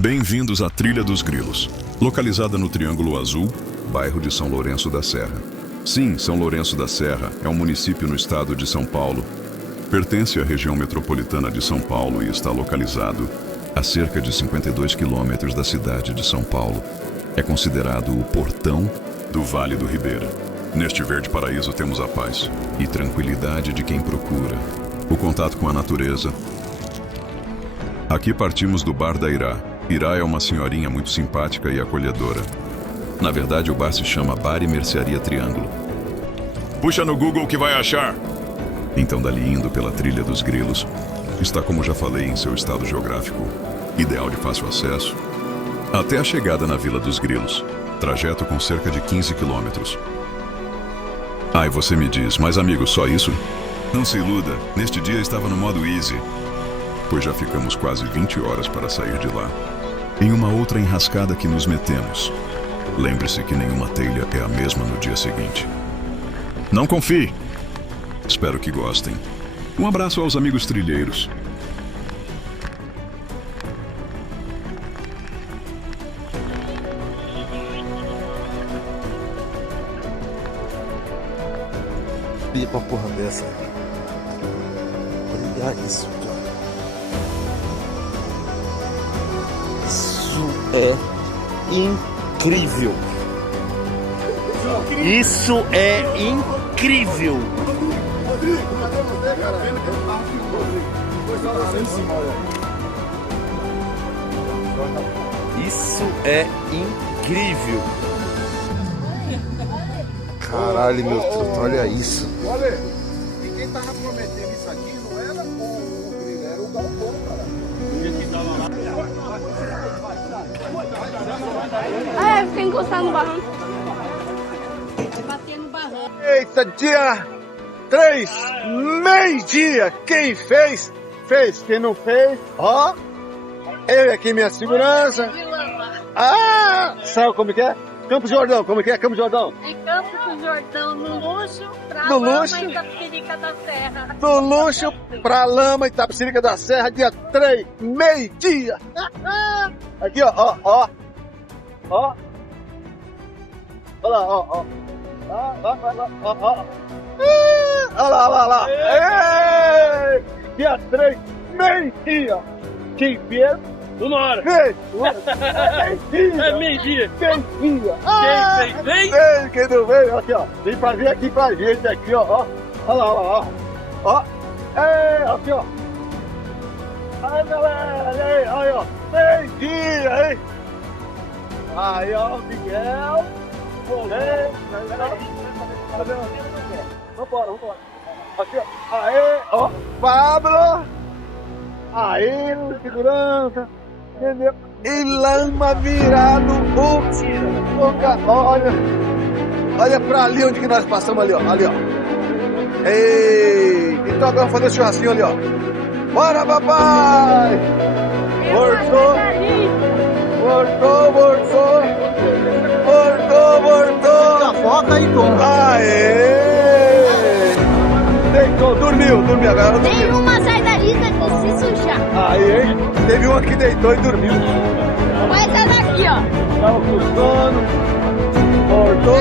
Bem-vindos à Trilha dos Grillos, localizada no Triângulo Azul, bairro de São Lourenço da Serra. Sim, São Lourenço da Serra é um município no estado de São Paulo. Pertence à região metropolitana de São Paulo e está localizado a cerca de 52 quilômetros da cidade de São Paulo. É considerado o portão do Vale do Ribeira. Neste verde paraíso temos a paz e tranquilidade de quem procura o contato com a natureza. Aqui partimos do bar da Irá. Irá é uma senhorinha muito simpática e acolhedora. Na verdade, o bar se chama Bar e Mercearia Triângulo. Puxa no Google que vai achar! Então, dali indo pela Trilha dos Grillos, está, como já falei, em seu estado geográfico ideal de fácil acesso, até a chegada na Vila dos Grillos, trajeto com cerca de 15 quilômetros. E você me diz, mas amigo, só isso? Não se iluda, neste dia estava no modo easy, pois já ficamos quase 20 horas para sair de lá. Em uma outra enrascada que nos metemos. Lembre-se que nenhuma telha é a mesma no dia seguinte. Não confie! Espero que gostem. Um abraço aos amigos trilheiros. E pra porra dessa. Olha isso, cara. Isso é incrível. Isso é incrível. Isso é incrível. Caralho, meu truto, olha isso. Olha, e quem tava prometendo isso aqui não era o Grillo, era o galpão, cara. Ah, fica encostado no barranco. Bater no barranco. Eita, dia 3, meio-dia. Quem fez, fez. Quem não fez, ó. Eu aqui, minha segurança. Ah, sabe como que é? Campos de Jordão, como que é? Campos de Jordão? Em Campos do Jordão, no luxo, pra No lama luxo? e Tapicirica da Serra. Do luxo pra lama e Tapicirica da Serra, dia 3, meio-dia. Aqui, ó, ó. Ó. Olha lá, ó. Ó. Olha lá. Ei! Dia 3, meio-dia. Quem fez? Uma hora. Fez. É meio-dia. Quem fez? Quem fez? Quem não veio? Aqui, ó. Vem pra vir aqui pra gente, aqui, ó. Olha lá, ó. Ó. Aqui, ó. Aí, galera. Aí, ó. Meio-dia, hein? Aí, ó, Miguel. Vambora. Aqui, ó. Aí, ó. Pablo. Aí, segurança. Entendeu? E lama virado. Olha pra ali onde que nós passamos ali, ó. Ali, ó. Ei, então agora vamos fazer o churrasquinho ali, ó. Bora, papai! Voltou! Foca aí, Tom. Aê! Deitou, dormiu agora, dormiu. Nenhuma sai da lista de se sujar. Aí, hein? Teve uma que deitou e dormiu. Mas é daqui, ó. Tava com sono. Voltou.